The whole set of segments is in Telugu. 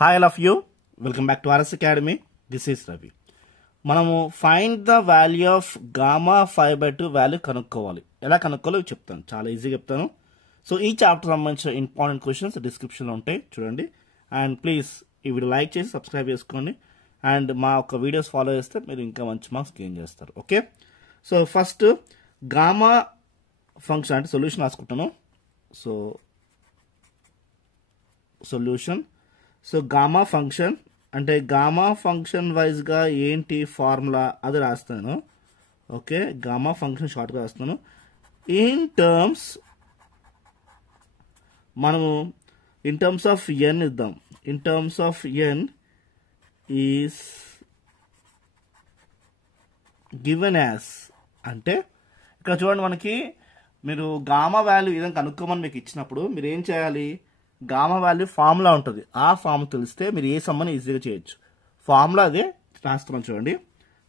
Hi all of you, welcome back to RS Academy. This is Ravi. మనము find the value of gamma 5/2 value కనుక్కోవాలి. ఎలా కనుక్కోవాలో చెప్తాను, చాలా ఈజీగా చెప్తాను. సో ఈ చాప్టర్ సంబంధించిన ఇంపార్టెంట్ క్వశ్చన్స్ డిస్క్రిప్షన్లో ఉంటాయి, చూడండి. అండ్ ప్లీజ్ ఈ వీడియో లైక్ చేసి సబ్స్క్రైబ్ చేసుకోండి. అండ్ మా ఒక వీడియోస్ ఫాలో చేస్తే మీరు ఇంకా మంచి మార్క్స్ గెయిన్ చేస్తారు. Okay, so first gamma function అంటే సొల్యూషన్ రాసుకుంటాను. So solution, so gamma function అంటే గామా ఫంక్షన్ వైజ్గా ఏంటి ఫార్ములా అది రాస్తాను. ఓకే, గామా ఫంక్షన్ షార్ట్గా రాస్తాను. ఇన్ టర్మ్స్ మనము ఇన్ టర్మ్స్ ఆఫ్ ఎన్ ఇద్దాం. In terms of N is given as అంటే ఇక్కడ చూడండి, మనకి మీరు గామా వాల్యూ ఏదైనా కనుక్కోమని మీకు ఇచ్చినప్పుడు మీరు ఏం చేయాలి, గామా వాల్యూ ఫార్ములా ఉంటుంది. ఆ ఫార్ములా తెలిస్తే మీరు ఏ సమ్మని ఈజీగా చేయొచ్చు. ఫార్ములా అదే రాస్తున్నాం చూడండి.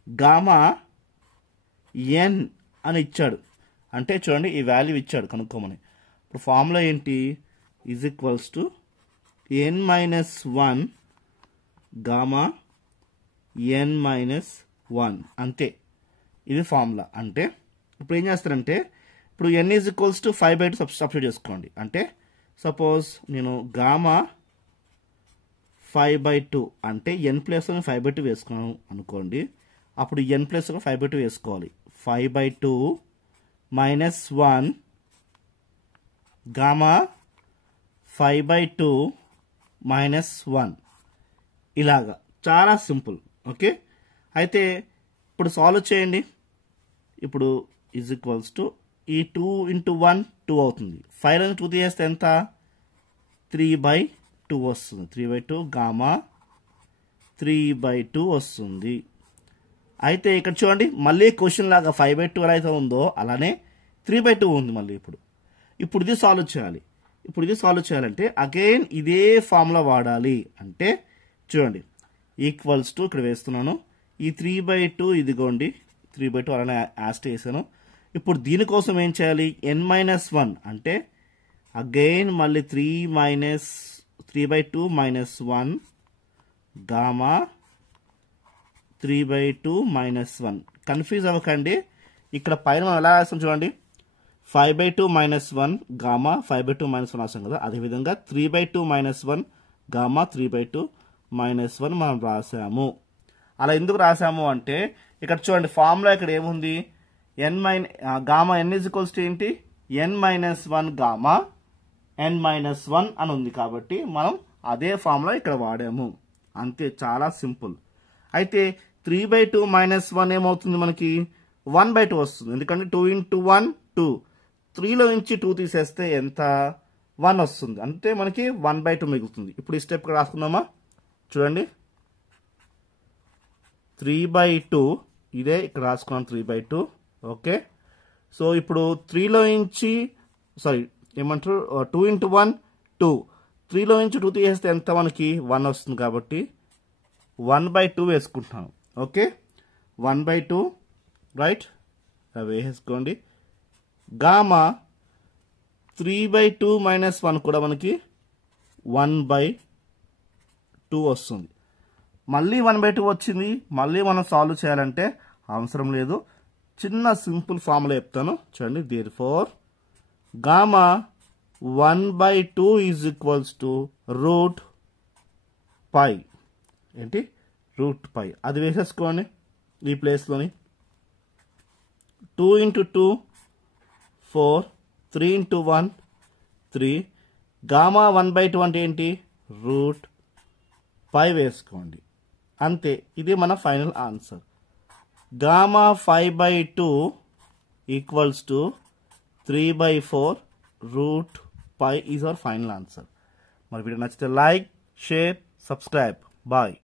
గామా ఎన్ అని ఇచ్చాడు అంటే చూడండి ఈ వాల్యూ ఇచ్చాడు కనుక్కోమని. ఇప్పుడు ఫార్ములా ఏంటి, is equals to n-1 gamma n-1 అంతే. ఇది ఫార్ములా. అంటే ఇప్పుడు ఏం చేస్తారంటే ఇప్పుడు n is equals to 5/2 substitute చేసుకోండి. అంటే సపోజ్ నేను గామా 5/2 అంటే n ప్లస్ 5/2 వేసుకున్నాను అనుకోండి. అప్పుడు n ప్లస్ 5/2 వేసుకోవాలి. 5/2 - 1 గామా 5/2 - 1 ఇలాగా చాలా సింపుల్. ఓకే, అయితే ఇప్పుడు సాల్వ్ చేయండి. ఇప్పుడు ఈజ్ ఈక్వల్స్ టు ఈ 2 × 1 2 అవుతుంది. 5 నుంచి 2 తీసేస్తే ఎంత, 3/2 వస్తుంది. 3/2 గామా 3/2 వస్తుంది. అయితే ఇక్కడ చూడండి మళ్ళీ క్వశ్చన్ లాగా 5/2 ఎలా అయితే ఉందో అలానే 3/2 ఉంది మళ్ళీ. ఇప్పుడు ఇది సాల్వ్ చేయాలి. ఇప్పుడు ఇది సాల్వ్ చేయాలంటే అగైన్ ఇదే ఫార్ములా వాడాలి. అంటే చూడండి ఈక్వల్స్ టు ఇక్కడ వేస్తున్నాను. ఈ 3/2 ఇదిగోండి 3/2 అలానే యాస్ట్ వేసాను. ఇప్పుడు దీనికోసం ఏం చేయాలి, n-1 అంటే అగైన్ మళ్ళీ 3/2 - 1 గామా 3/2 - 1. కన్ఫ్యూజ్ అవ్వకండి. ఇక్కడ పైన మనం ఎలా రాస్తాం చూడండి, 5/2 - 1 గామా 5/2 - 1 రాస్తాం కదా. అదేవిధంగా 3/2 - 1 గామా 3/2 - 1 మనం రాసాము. అలా ఎందుకు రాసాము అంటే ఇక్కడ చూడండి ఫార్ములా ఇక్కడ ఏముంది, gamma n is equals to ఏంటి, n-1 గామా n-1 అని ఉంది. కాబట్టి మనం అదే ఫార్ములా ఇక్కడ వాడాము. అంతే, చాలా సింపుల్. అయితే 3/2 - 1 ఏమవుతుంది, మనకి 1/2 వస్తుంది. ఎందుకంటే 2 × 1 2, 3లో నుంచి 2 తీసేస్తే ఎంత, 1 వస్తుంది. అంటే మనకి 1/2 మిగులుతుంది. ఇప్పుడు ఈ స్టెప్ ఇక్కడ రాసుకుందామా, చూడండి 3/2 ఇదే ఇక్కడ రాసుకున్నాం 3/2. ఓకే, సో ఇప్పుడు 3లో నుంచి ఏమంటారు 2 × 1 2, 3లో నుంచి 2 తీసేస్తే ఎంత, మనకి 1 వస్తుంది. కాబట్టి 1/2 వేసుకుంటున్నాను. ఓకే, 1/2 రైట్ వేసుకోండి. గామా 3/2 - 1 కూడా మనకి 1/2 వస్తుంది. మళ్ళీ 1/2 వచ్చింది. మళ్ళీ మనం సాల్వ్ చేయాలంటే అవసరం లేదు, చిన్న సింపుల్ ఫార్ములా చెప్తాను చూడండి. Therefore gamma 1/2 is equals to √π. ఏంటి, √π. అది వేసేసుకోండి ఈ ప్లేస్లోని. 2 × 2 4, 3 × 1 3. గామా 1/2 అంటే ఏంటి, √π వేసుకోండి. అంతే, ఇది మన final answer. Gamma 5/2 equals to 3/4 √π is our final answer. మరి వీడియో నచ్చితే లైక్, షేర్, సబ్స్క్రైబ్. బాయ్.